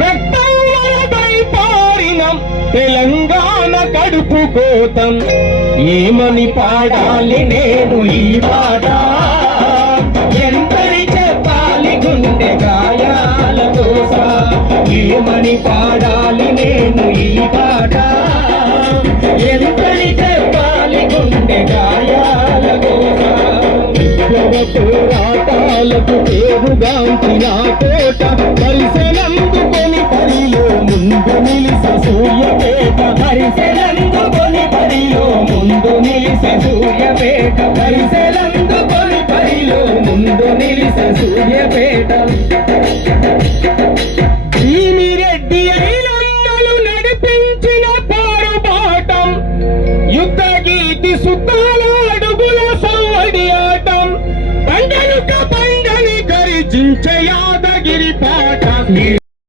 రక్తంపై పారిన తెలంగాణ కడుపు కోతం ఏమని పాడాలి నేను ఈ పాట ఎంతని చెప్పాలి గుండె గాయాల దోస ఏమని పాడాలి నేను ఈ పాట ఎంతని చెప్పాలి గుండె గాయాల దోస పోరాటాలకు పేరుగాంచిన కోట పరిసరం